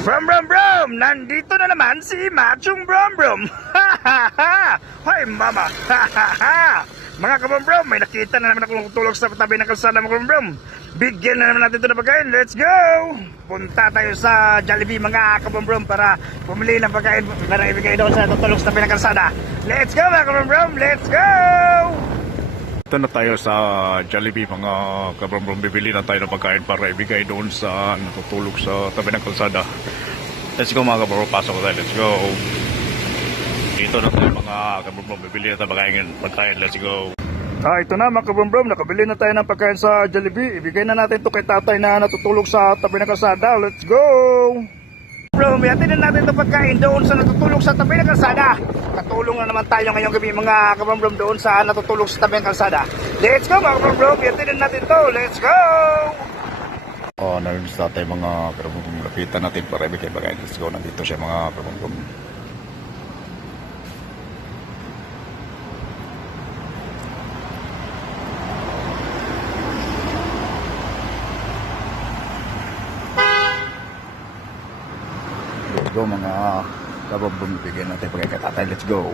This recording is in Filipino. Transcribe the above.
Brum Brum Brum! Nandito na naman si Machong ha ha! Hoy mama! Mga kabrum brum, may nakita na naman akong tulog sa tabi ng kalsada mga kabrum brum. Bigyan na naman natin ito ng pagkain. Let's go! Punta tayo sa Jollibee mga kabrum brum para pumili ng pagkain para ibigay doon sa tutulog sa tabi ng kalsada. Let's go mga kabrum brum! Let's go! Ito na tayo sa Jollibee mga kabrum Bibili na tayo ng pagkain para ibigay doon sa natutulog sa tabi ng kalsada. Let's go mga kabrum. Pasok tayo. Let's go. Dito na tayo mga kabrum Bibili na tayo pagkain. pagkain. Let's go. Ah, ito na mga kabrum Nakabili na tayo ng pagkain sa Jollibee. Ibigay na natin ito kay tatay na natutulog sa tabi ng kalsada. Let's go! Biyatin na natin itong pagkain doon sa natutulog sa tabi ng kalsada. Katulong na naman tayo ngayong gabi mga kabambrom doon sa natutulog sa tabi ng kalsada. Let's go mga kabambrom, biyatin na natin to. Let's go! Oh, narinig sa tayo mga kabambrom. Lapitan natin para ibigay pagkain. Let's go, nandito siya mga kabambrom. Go mga kabambrom. Bigyan natin pagkain kay tatay. Let's go.